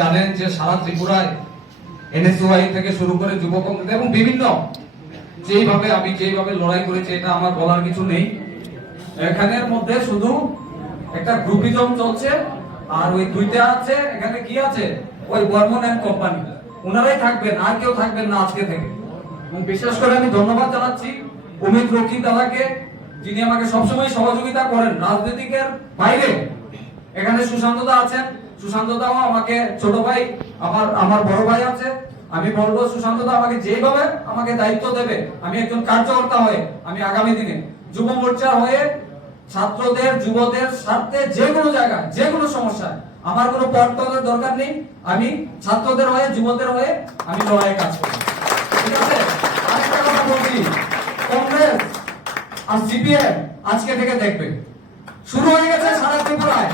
জানেন যে সারা ত্রিপুরায় এনএসইউআই থেকে শুরু করে যুব কংগ্রেস এবং বিভিন্ন যেভাবে লড়াই করেছে এটা আমার বলার কিছু নেই। এখানের মধ্যে শুধু একটা গ্রুপিজম চলছে আর ওই দুইটা আছে, এখানে কি আছে ওই বর্মন এন্ড কোম্পানি, ওনারাই থাকবেন, আর কেউ থাকবেন না আজকে থেকে। এবং বিশেষ করে আমি ধন্যবাদ জানাচ্ছি অমিত রক্ষিত দাদাকে, যিনি আমাকে সবসময় সহযোগিতা করেন রাজনীতিকের বাইরে। এখানে সুশান্ত দা আছেন, সুশান্ত দাও আমাকে ছোট ভাই, আমার বড় ভাই আছে। আমি বলবো সুশান্ত দা আমাকে যেভাবে আমাকে দায়িত্ব দেবে, আমি একজন কার্যকর্তা হয়ে আমি আগামী দিনে যুব মোর্চা হয়ে ছাত্রদের যুবদের স্বার্থে যে কোনো জায়গায় যে কোনো সমস্যায় আমার কোনো পট্টনের দরকার নেই। আমি ছাত্রদের হয়ে যুবদের হয়ে আমি লড়াইয়ে কাজ করব, ঠিক আছে? আরেকটা কথা বলছি, কংগ্রেস আর সিপিএম আজকে থেকে দেখবে শুরু হয়ে গেছে সারা ত্রিপুরায়।